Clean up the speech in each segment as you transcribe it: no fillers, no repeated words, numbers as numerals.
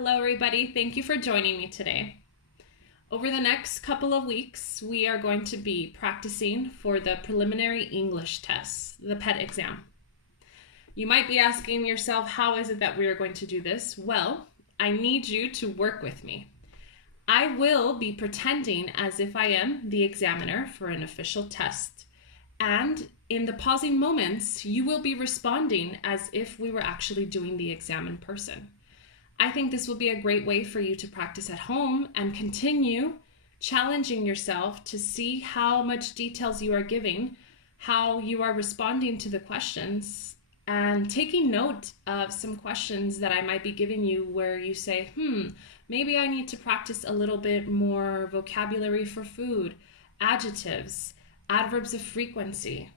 Hello, everybody. Thank you for joining me today. Over the next couple of weeks, we are going to be practicing for the preliminary English test, the PET exam. You might be asking yourself, how is it that we are going to do this? Well, I need you to work with me. I will be pretending as if I am the examiner for an official test. And in the pausing moments, you will be responding as if we were actually doing the exam in person. I think this will be a great way for you to practice at home and continue challenging yourself to see how much details you are giving, how you are responding to the questions, and taking note of some questions that I might be giving you where you say, maybe I need to practice a little bit more vocabulary for food, adjectives, adverbs of frequency.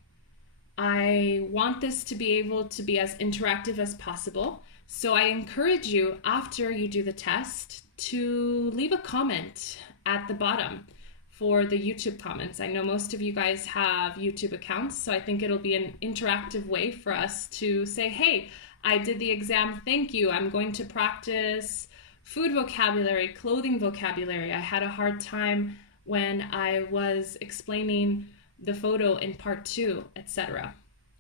I want this to be able to be as interactive as possible. So I encourage you, after you do the test, to leave a comment at the bottom for the YouTube comments. I know most of you guys have YouTube accounts, so I think it'll be an interactive way for us to say, hey, I did the exam, thank you. I'm going to practice food vocabulary, clothing vocabulary. I had a hard time when I was explaining the photo in part 2, etc.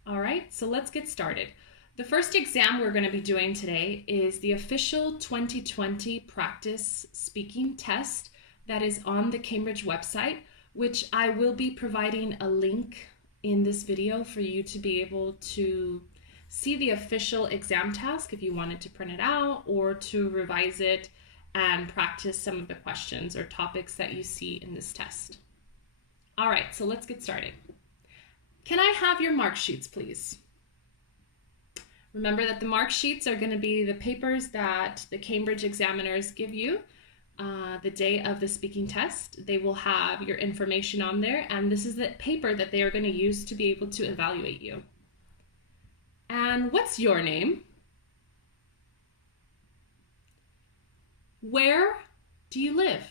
All right, so let's get started. The first exam we're going to be doing today is the official 2020 practice speaking test that is on the Cambridge website, which I will be providing a link in this video for you to be able to see the official exam task if you wanted to print it out or to revise it and practice some of the questions or topics that you see in this test. All right, so let's get started. Can I have your mark sheets, please? Remember that the mark sheets are going to be the papers that the Cambridge examiners give you the day of the speaking test. They will have your information on there, and this is the paper that they are going to use to be able to evaluate you. And what's your name? Where do you live?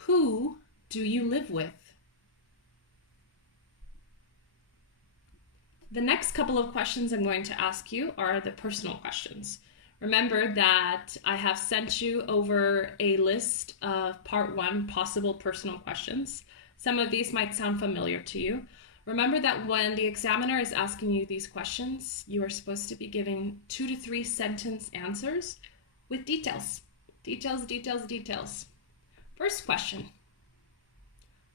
Who do you live with? The next couple of questions I'm going to ask you are the personal questions. Remember that I have sent you over a list of part 1 possible personal questions. Some of these might sound familiar to you. Remember that when the examiner is asking you these questions, you are supposed to be giving 2 to 3 sentence answers with details. Details, details, details. First question.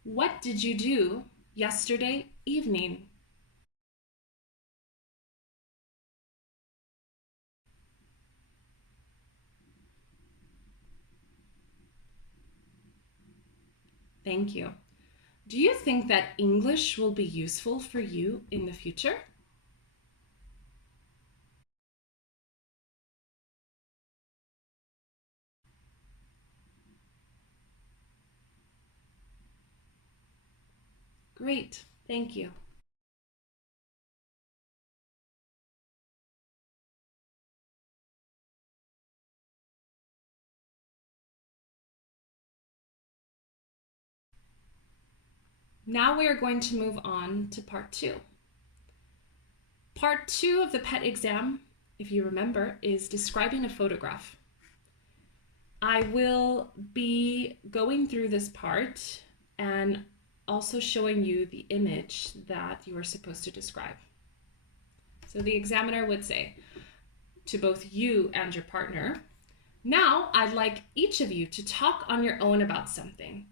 What did you do yesterday evening? Thank you. Do you think that English will be useful for you in the future? Great, thank you. Now we are going to move on to part 2. Part 2 of the PET exam, if you remember, is describing a photograph. I will be going through this part and also showing you the image that you are supposed to describe. So the examiner would say to both you and your partner, now I'd like each of you to talk on your own about something.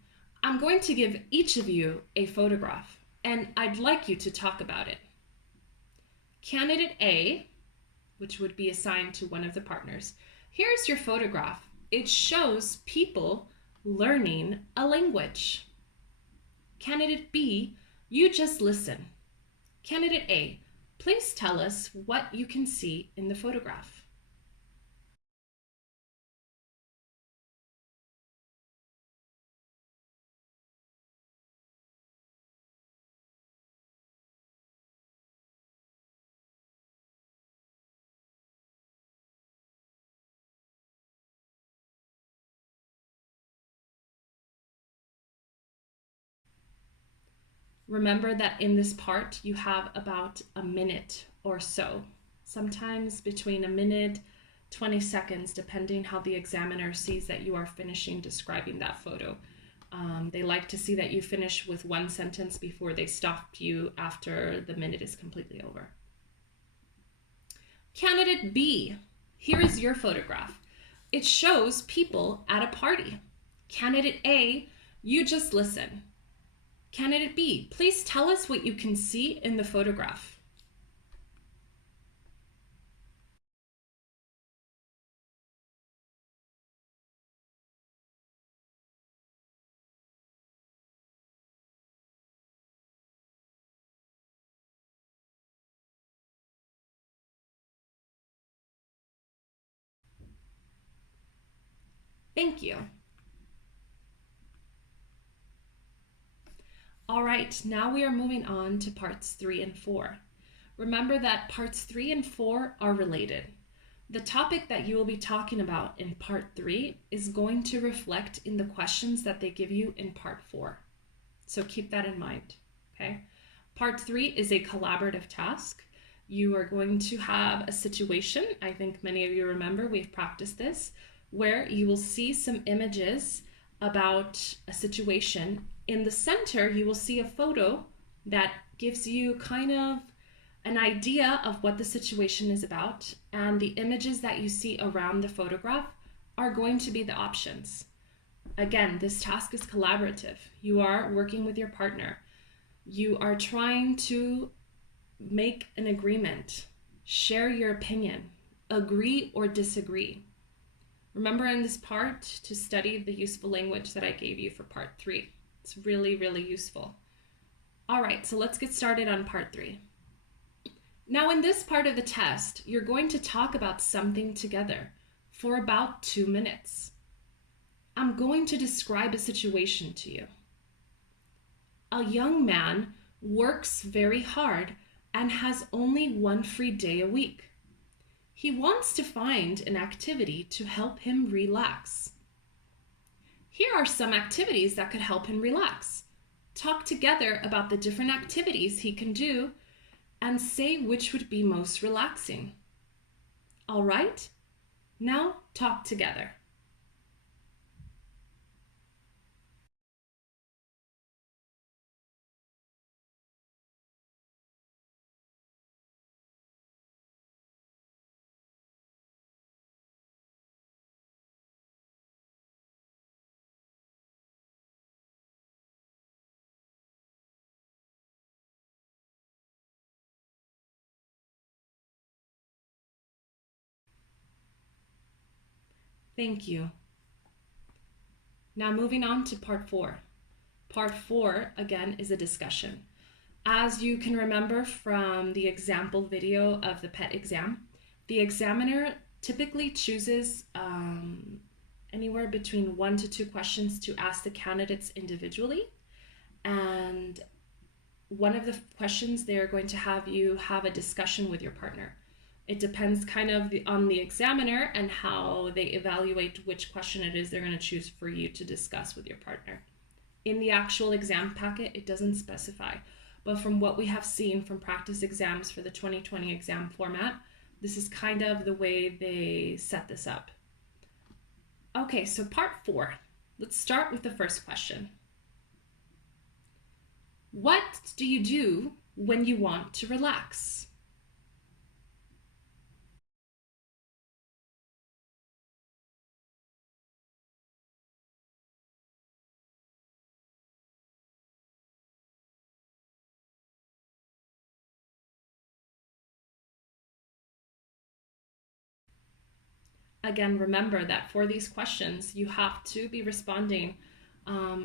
I'm going to give each of you a photograph, and I'd like you to talk about it. Candidate A, which would be assigned to one of the partners, here's your photograph. It shows people learning a language. Candidate B, you just listen. Candidate A, please tell us what you can see in the photograph. Remember that in this part, you have about a minute or so sometimes between a minute, 20 seconds, depending how the examiner sees that you are finishing describing that photo. They like to see that you finish with one sentence before they stop you after the minute is completely over. Candidate B, here is your photograph. It shows people at a party. Candidate A, you just listen. Candidate B, please tell us what you can see in the photograph. Thank you. All right, now we are moving on to parts 3 and 4. Remember that parts 3 and 4 are related. The topic that you will be talking about in part 3 is going to reflect in the questions that they give you in part 4. So keep that in mind, okay? Part 3 is a collaborative task. You are going to have a situation, I think many of you remember, we've practiced this, where you will see some images about a situation. In the center, you will see a photo that gives you kind of an idea of what the situation is about, and the images that you see around the photograph are going to be the options. Again, this task is collaborative. You are working with your partner. You are trying to make an agreement, share your opinion, agree or disagree. Remember in this part to study the useful language that I gave you for part 3. It's really, really useful. All right, so let's get started on part 3. Now in this part of the test, you're going to talk about something together for about 2 minutes. I'm going to describe a situation to you. A young man works very hard and has only one free day a week. He wants to find an activity to help him relax. Here are some activities that could help him relax. Talk together about the different activities he can do and say which would be most relaxing. All right? Now talk together. Thank you. Now moving on to part 4. Part 4, again, is a discussion. As you can remember from the example video of the PET exam, the examiner typically chooses anywhere between 1 to 2 questions to ask the candidates individually. And one of the questions, they're going to have you have a discussion with your partner. It depends kind of on the examiner and how they evaluate which question it is they're going to choose for you to discuss with your partner. In the actual exam packet, it doesn't specify. But from what we have seen from practice exams for the 2020 exam format, this is kind of the way they set this up. Okay, so part 4. Let's start with the first question. What do you do when you want to relax? Again, remember that for these questions, you have to be responding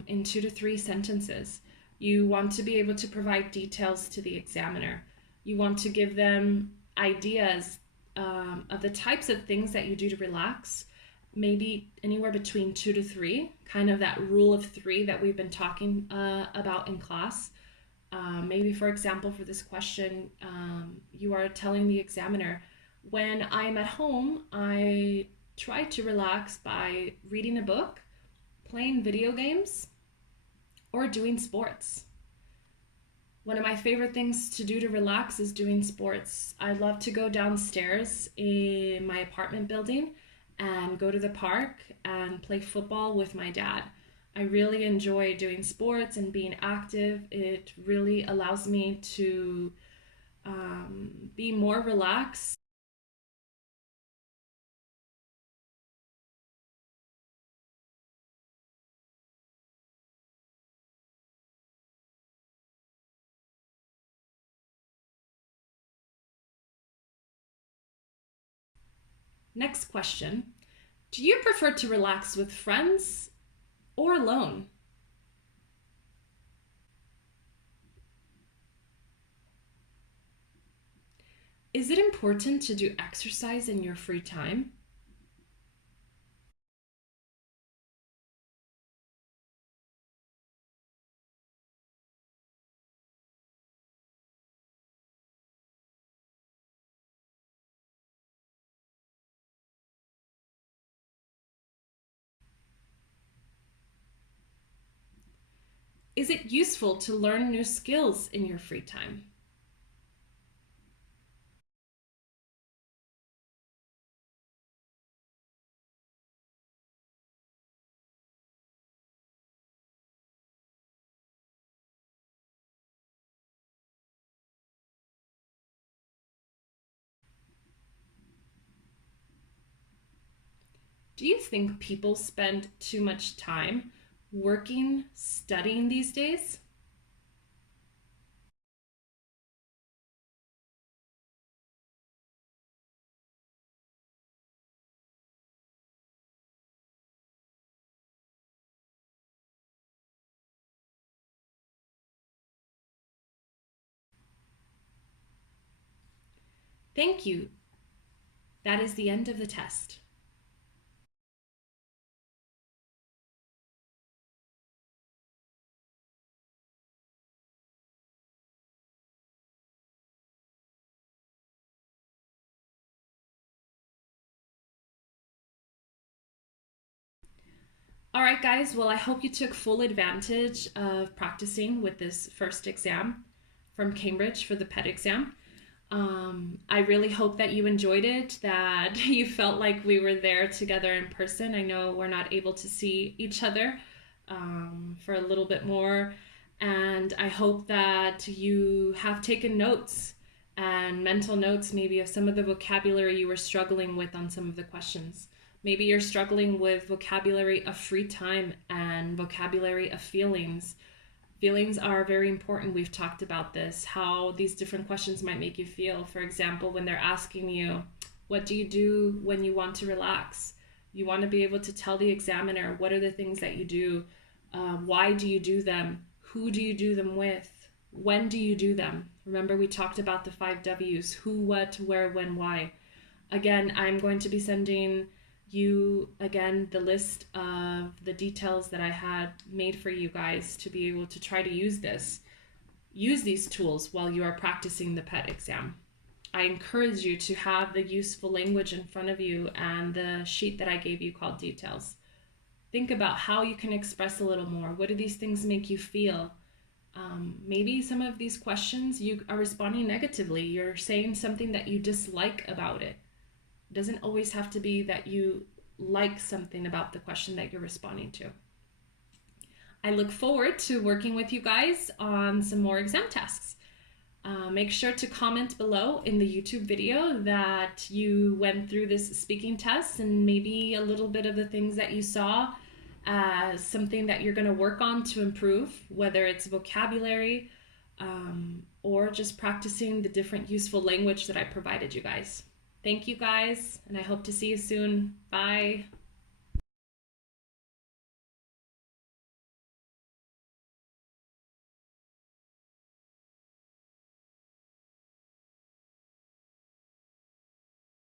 in 2 to 3 sentences. You want to be able to provide details to the examiner. You want to give them ideas of the types of things that you do to relax, maybe anywhere between 2 to 3, kind of that rule of 3 that we've been talking about in class. Maybe, for example, for this question, you are telling the examiner, when I'm at home, I try to relax by reading a book, playing video games, or doing sports. One of my favorite things to do to relax is doing sports. I love to go downstairs in my apartment building and go to the park and play football with my dad. I really enjoy doing sports and being active. It really allows me to be more relaxed. Next question. Do you prefer to relax with friends or alone? Is it important to do exercise in your free time? Is it useful to learn new skills in your free time? Do you think people spend too much time working, studying these days? Thank you. That is the end of the test. All right, guys. Well, I hope you took full advantage of practicing with this first exam from Cambridge for the PET exam. I really hope that you enjoyed it, that you felt like we were there together in person. I know we're not able to see each other for a little bit more. And I hope that you have taken notes and mental notes, maybe of some of the vocabulary you were struggling with on some of the questions. Maybe you're struggling with vocabulary of free time and vocabulary of feelings. Feelings are very important. We've talked about this, how these different questions might make you feel. For example, when they're asking you, what do you do when you want to relax? You want to be able to tell the examiner, what are the things that you do? Why do you do them? Who do you do them with? When do you do them? Remember, we talked about the 5 W's: who, what, where, when, why. Again, I'm going to be sending you again the list of the details that I had made for you guys to be able to try to use these tools while you are practicing the PET exam. I encourage you to have the useful language in front of you and the sheet that I gave you called details. Think about how you can express a little more. What do these things make you feel? Maybe some of these questions you are responding negatively. You're saying something that you dislike about it. It doesn't always have to be that you like something about the question that you're responding to. I look forward to working with you guys on some more exam tasks. Make sure to comment below in the YouTube video that you went through this speaking test and maybe a little bit of the things that you saw as something that you're going to work on to improve, whether it's vocabulary or just practicing the different useful language that I provided you guys. Thank you guys, and I hope to see you soon. Bye.